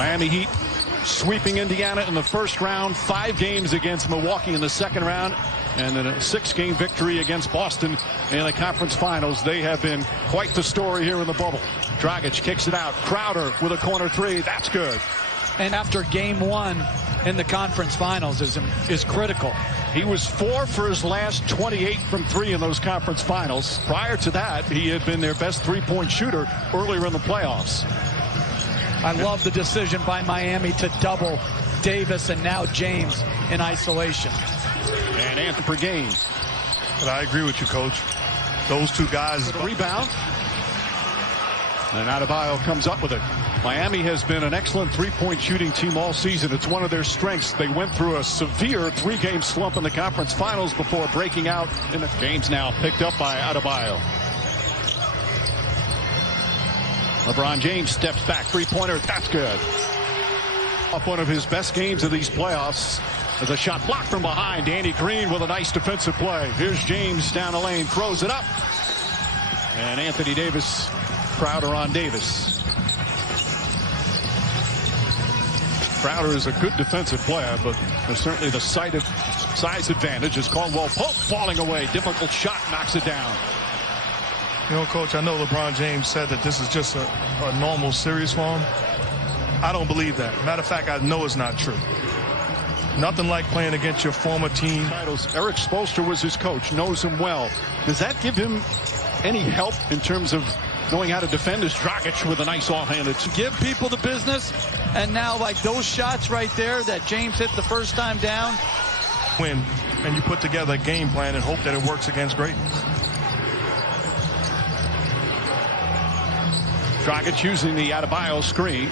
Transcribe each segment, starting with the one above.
Miami Heat sweeping Indiana in the first round, 5 games against Milwaukee in the second round, and then a 6-game victory against Boston in the conference finals. They have been quite the story here in the bubble. Dragic kicks it out. Crowder with a corner 3. That's good. And after game 1 in the conference finals is critical. He was 4 for his last 28 from 3 in those conference finals. Prior to that, he had been their best 3-point shooter earlier in the playoffs. I love the decision by Miami to double Davis and now James in isolation. And Anthony per game. But I agree with you, Coach. Those two guys. Rebound. And Adebayo comes up with it. Miami has been an excellent 3-point shooting team all season. It's one of their strengths. They went through a severe 3-game slump in the conference finals before breaking out in the games. Now picked up by Adebayo. LeBron James steps back, 3-pointer. That's good. Off one of his best games of these playoffs. As a shot blocked from behind. Danny Green with a nice defensive play. Here's James down the lane, throws it up. And Anthony Davis, Crowder on Davis. Crowder is a good defensive player, but there's certainly the size advantage as Caldwell Pope falling away. Difficult shot, knocks it down. You know, Coach, I know LeBron James said that this is just a normal series for him. I don't believe that. Matter of fact, I know it's not true. Nothing like playing against your former team. Eric Spoelstra was his coach, knows him well. Does that give him any help in terms of knowing how to defend? As Dragic with a nice offhanded. Give people the business, and now like those shots right there that James hit the first time down. Win, and you put together a game plan and hope that it works against greatness. Dragic using the Adebayo screen.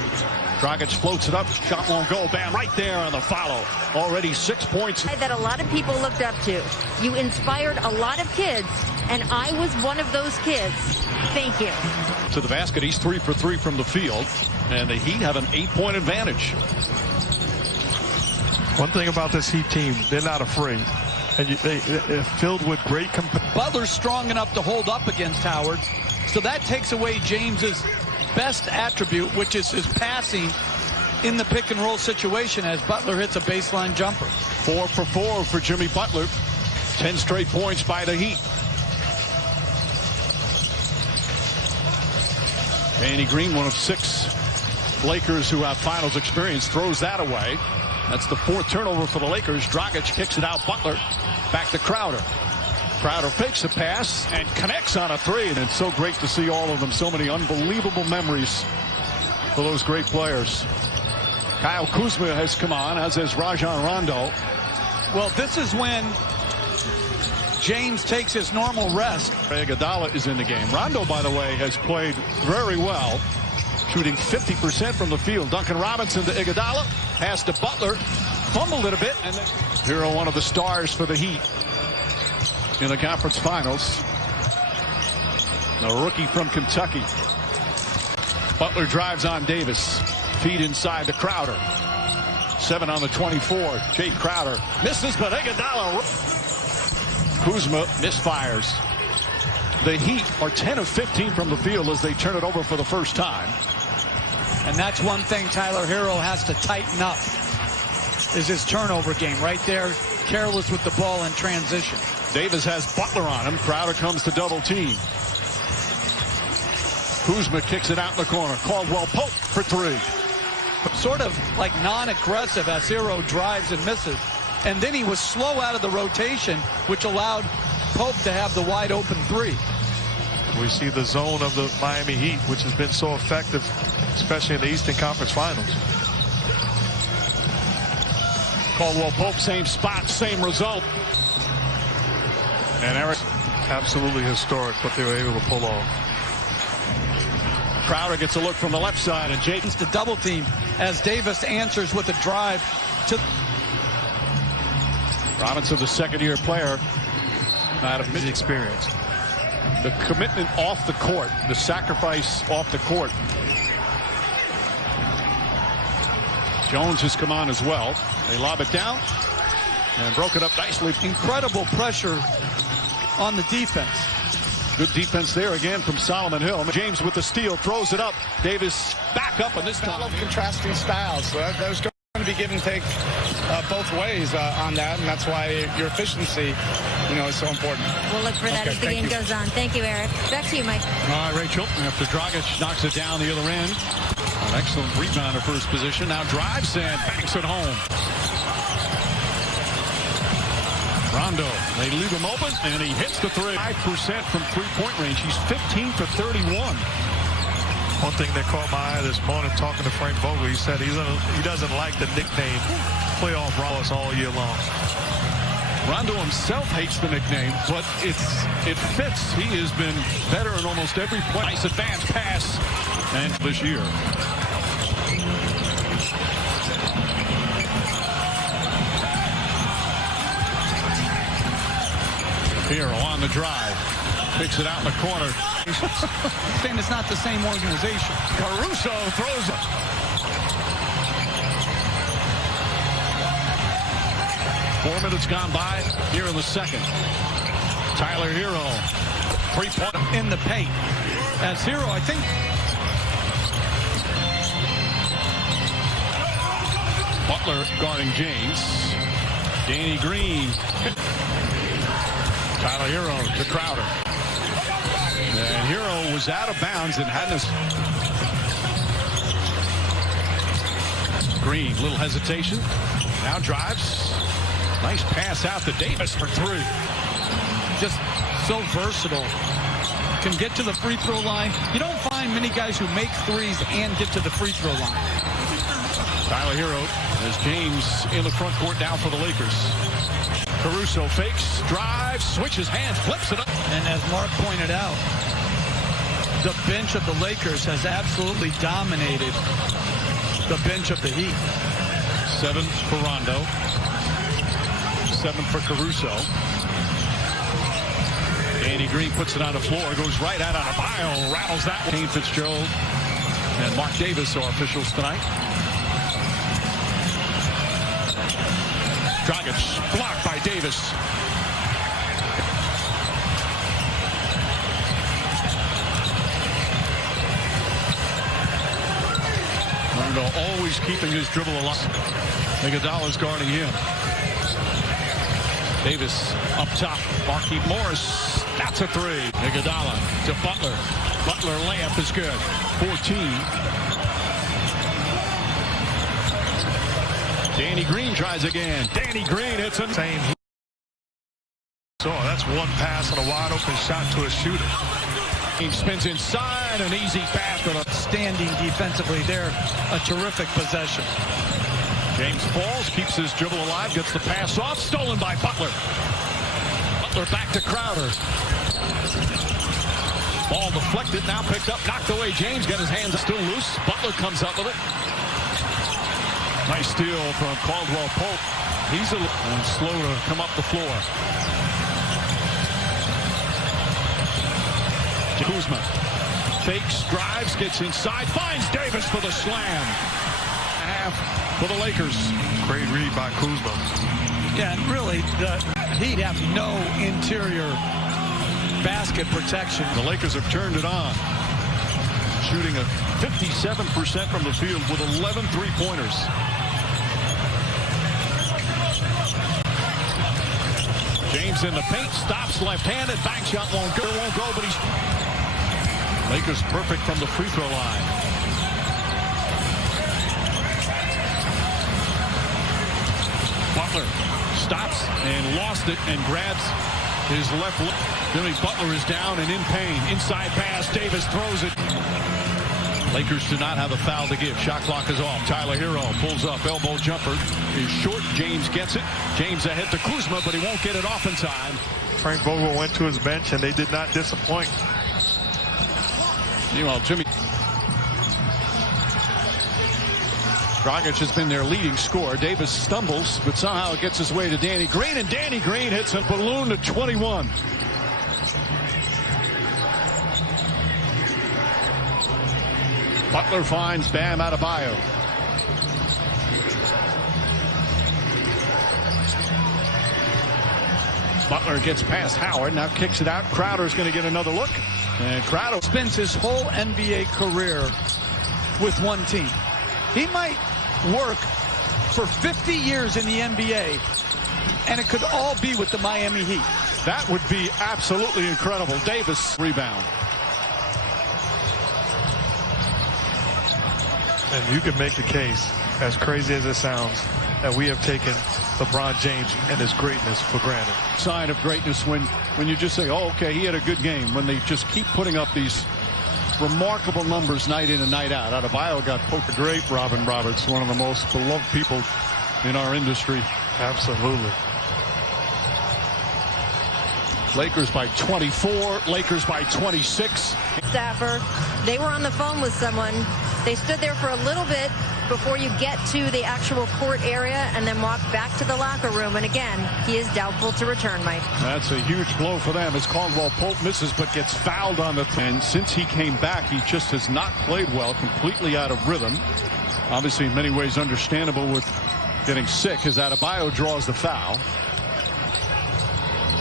Dragic floats it up. Shot won't go. Bam, right there on the follow. Already 6 points. That a lot of people looked up to. You inspired a lot of kids, and I was one of those kids. Thank you. To the basket. He's 3 for 3 from the field. And the Heat have an 8-point advantage. One thing about this Heat team, they're not afraid. And they're filled with great competition. Butler's strong enough to hold up against Howard. So that takes away James's best attribute, which is his passing in the pick and roll situation as Butler hits a baseline jumper. 4 for 4 for Jimmy Butler. 10 straight points by the Heat. Danny Green, one of 6 Lakers who have finals experience, throws that away. That's the 4th turnover for the Lakers. Dragic kicks it out. Butler back to Crowder. Crowder fakes a pass and connects on a 3. And it's so great to see all of them. So many unbelievable memories for those great players. Kyle Kuzma has come on, as has Rajon Rondo. Well, this is when James takes his normal rest. Iguodala is in the game. Rondo, by the way, has played very well, shooting 50% from the field. Duncan Robinson to Iguodala. Pass to Butler. Fumbled it a bit. And then Hero, one of the stars for the Heat in the conference finals. The rookie from Kentucky. Butler drives on Davis. Feed inside to Crowder. 7 on the 24. Jay Crowder misses, but Iguodala. Kuzma misfires. The Heat are 10 of 15 from the field as they turn it over for the first time. And that's one thing Tyler Hero has to tighten up, is his turnover game. Right there, careless with the ball in transition. Davis has Butler on him. Crowder comes to double team. Kuzma kicks it out in the corner. Caldwell Pope for 3. Sort of like non-aggressive as Hero drives and misses. And then he was slow out of the rotation, which allowed Pope to have the wide open 3. We see the zone of the Miami Heat, which has been so effective, especially in the Eastern Conference Finals. Caldwell Pope, same spot, same result. And Eric, absolutely historic what they were able to pull off. Crowder gets a look from the left side, and James to double team as Davis answers with a drive to Robinson, the second-year player, not of his experience. The commitment off the court, the sacrifice off the court. Jones has come on as well. They lob it down and broke it up nicely. Incredible pressure on the defense. Good defense there again from Solomon Hill. James with the steal, throws it up. Davis back back up, and this time. I love contrasting styles, so there's going to be give and take both ways on that, and that's why your efficiency, is so important. We'll look for that as the game goes on. Thank you, Eric. Back to you, Mike. All right, Rachel, after Dragic knocks it down the other end. An excellent rebounder for his position. Now drives and banks it home. Rondo, they leave him open, and he hits the three. 5% from three-point range. He's 15 for 31. One thing that caught my eye this morning talking to Frank Vogel, he said he doesn't like the nickname Playoff Rollins all year long. Rondo himself hates the nickname, but it fits. He has been better in almost every play. Nice advance pass, and this year. Hero on the drive. Picks it out in the corner. Saying it's not the same organization. Caruso throws it. Four minutes gone by here in the second. Tyler Hero. 3-point in the paint. As Hero, I think. Butler guarding James. Danny Green. Tyler Hero to Crowder. And Hero was out of bounds and hadn't. Green, little hesitation. Now drives. Nice pass out to Davis for three. Just so versatile. Can get to the free throw line. You don't find many guys who make threes and get to the free throw line. Tyler Hero as James in the front court down for the Lakers. Caruso fakes, drives, switches hands, flips it up. And as Mark pointed out, the bench of the Lakers has absolutely dominated the bench of the Heat. 7 for Rondo. 7 for Caruso. Danny Green puts it on the floor, goes right out on a bio, rattles that one. Kane Fitzgerald and Mark Davis are officials tonight. Dragic blocked by Davis. Rondo always keeping his dribble alive. Iguodala's guarding him. Davis up top. Markieff Morris. That's a three. Iguodala to Butler. Butler layup is good. 14. Danny Green tries again. Danny Green hits him. Same. So that's one pass on a wide open shot to a shooter. He spins inside, an easy pass. Standing defensively there, a terrific possession. James falls, keeps his dribble alive, gets the pass off, stolen by Butler. Butler back to Crowder. Ball deflected, now picked up, knocked away. James got his hands still loose. Butler comes up with it. Nice steal from Caldwell Pope. He's slow to come up the floor. Kuzma fakes, drives, gets inside, finds Davis for the slam. Half for the Lakers. Great read by Kuzma. Yeah, and really, the Heat have no interior basket protection. The Lakers have turned it on. Shooting a 57% from the field with 11 three-pointers. James in the paint, stops left-handed, bank shot won't go, but he's... Lakers perfect from the free throw line. Butler stops and lost it and grabs his left leg. Jimmy Butler is down and in pain. Inside pass, Davis throws it. Lakers do not have a foul to give. Shot clock is off. Tyler Hero pulls up, elbow jumper is short. James gets it. James ahead to Kuzma, but he won't get it off in time. Frank Vogel went to his bench, and they did not disappoint. Meanwhile, Jimmy Dragic has been their leading scorer. Davis stumbles, but somehow it gets his way to Danny Green, and Danny Green hits a balloon to 21. Butler finds Bam Adebayo. Butler gets past Howard, now kicks it out. Crowder's going to get another look. And Crowder spends his whole NBA career with one team. He might work for 50 years in the NBA, and it could all be with the Miami Heat. That would be absolutely incredible. Davis rebound. And you can make the case, as crazy as it sounds, that we have taken LeBron James and his greatness for granted. Sign of greatness when you just say, oh, okay, he had a good game, when they just keep putting up these remarkable numbers night in and night out. Adebayo got poked. The great Robin Roberts, one of the most beloved people in our industry. Absolutely. Lakers by 24, Lakers by 26. Staffer, they were on the phone with someone. They stood there for a little bit before you get to the actual court area and then walk back to the locker room. And again, he is doubtful to return, Mike. That's a huge blow for them as Caldwell Pope misses but gets fouled on the and since he came back, he just has not played well, completely out of rhythm. Obviously, in many ways understandable with getting sick as Adebayo draws the foul.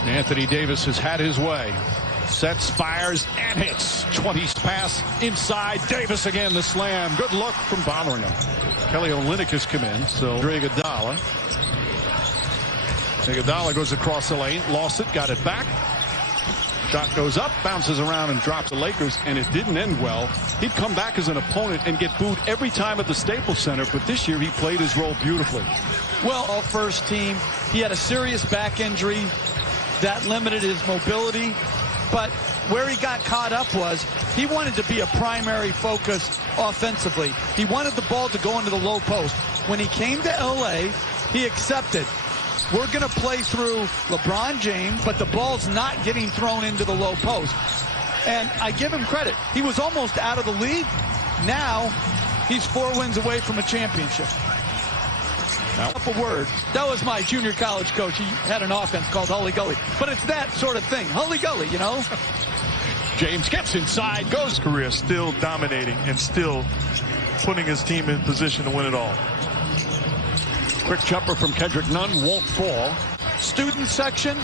Anthony Davis has had his way. Sets, fires, and hits. 20s pass inside. Davis again, the slam. Good look from bothering him. Kelly Olynyk has come in, so Iguodala. Iguodala goes across the lane, lost it, got it back. Shot goes up, bounces around, and drops the Lakers, and it didn't end well. He'd come back as an opponent and get booed every time at the Staples Center, but this year he played his role beautifully. Well, all first team, he had a serious back injury that limited his mobility, but where he got caught up was he wanted to be a primary focus offensively. He wanted the ball to go into the low post. When he came to LA, he accepted, we're going to play through LeBron James, but the ball's not getting thrown into the low post. And I give him credit. He was almost out of the league. Now he's 4 wins away from a championship. Up a word. That was my junior college coach. He had an offense called Hully Gully. But it's that sort of thing. Hully Gully, you know. James gets inside, goes. Career still dominating and still putting his team in position to win it all. Quick jumper from Kendrick Nunn won't fall. Student section,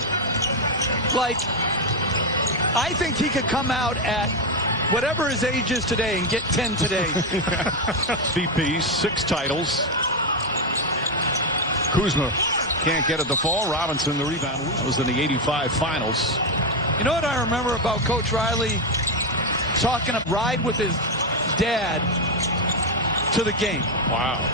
like, I think he could come out at whatever his age is today and get 10 today. VP, 6 titles. Kuzma can't get it to fall. Robinson, the rebound. That was in the 85 finals. You know what I remember about Coach Riley? Talking a ride with his dad to the game. Wow.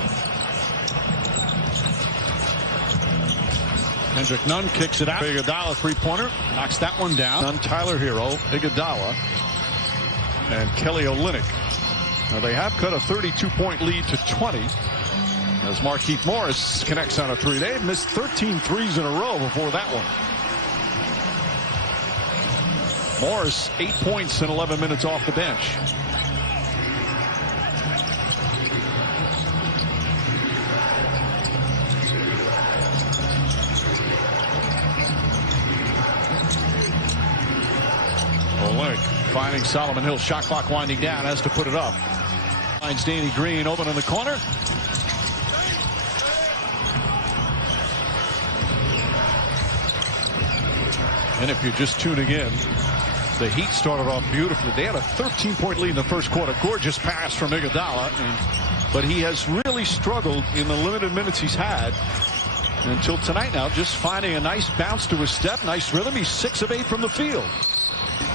Kendrick Nunn kicks it out. Iguodala three-pointer. Knocks that one down. Nunn, Tyler Hero, Iguodala, and Kelly Olynyk. Now they have cut a 32-point lead to 20. As Markieff Morris connects on a 3. They had missed 13 threes in a row before that one. Morris, 8 points in 11 minutes off the bench. Olynyk finding Solomon Hill. Shot clock winding down. Has to put it up. Finds Danny Green open in the corner. And if you're just tuning in, the Heat started off beautifully. They had a 13-point lead in the first quarter. Gorgeous pass from Iguodala, but he has really struggled in the limited minutes he's had until tonight now, just finding a nice bounce to his step, nice rhythm. He's 6 of 8 from the field.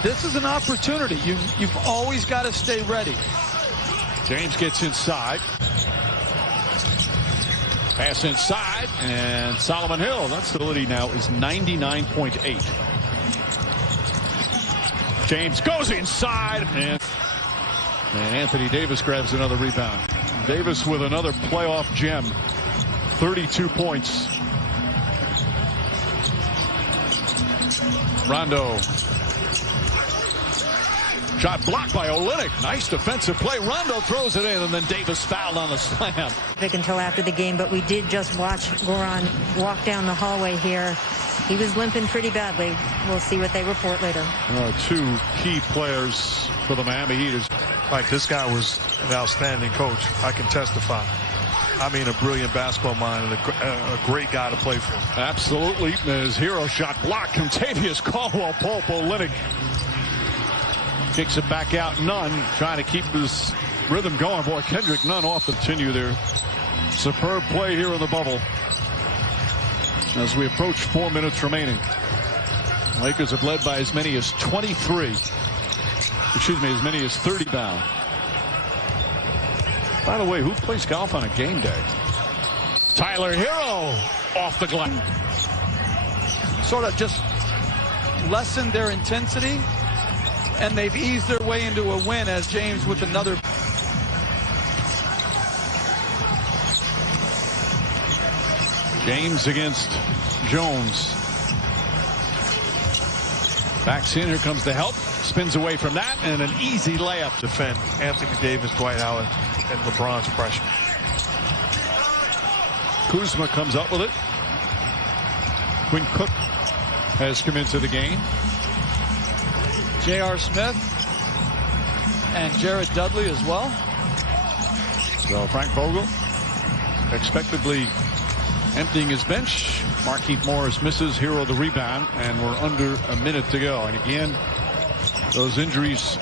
This is an opportunity. You've always got to stay ready. James gets inside. Pass inside, and Solomon Hill. That stability now is 99.8. James goes inside, and Anthony Davis grabs another rebound. Davis with another playoff gem. 32 points. Rondo. Shot blocked by Olynyk. Nice defensive play. Rondo throws it in, and then Davis fouled on the slam. Until after the game, but we did just watch Goran walk down the hallway here. He was limping pretty badly. We'll see what they report later. 2 key players for the Miami Heat. Like, this guy was an outstanding coach. I can testify. I mean, a brilliant basketball mind and a great guy to play for. Absolutely. His hero shot blocked. Contavious Caldwell Pope. Olynyk kicks it back out. Nunn trying to keep his rhythm going. Boy, Kendrick Nunn off the continue there. Superb play here in the bubble as we approach 4 minutes remaining. Lakers have led by as many as 23. Excuse me, as many as 30 down. By the way, who plays golf on a game day? Tyler Hero off the glass. Sort of just lessened their intensity, and they've eased their way into a win as James with another. James against Jones. Backs in. Here comes the help. Spins away from that, and an easy layup. Defend Anthony Davis, Dwight Howard, and LeBron's pressure. Kuzma comes up with it. Quinn Cook has come into the game. J.R. Smith and Jared Dudley as well. So Frank Vogel expectedly emptying his bench. Markieff Morris misses. Hero the rebound, and we're under a minute to go. And again, those injuries,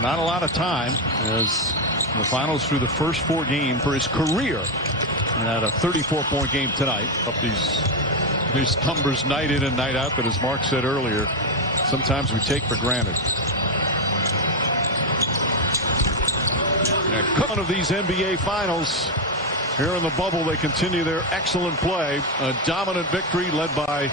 not a lot of time, as the finals through the first 4 games for his career, and had a 34-point game tonight. Up these numbers night in and night out that, as Mark said earlier, sometimes we take for granted. And one of these NBA finals. Here in the bubble, they continue their excellent play. A dominant victory led by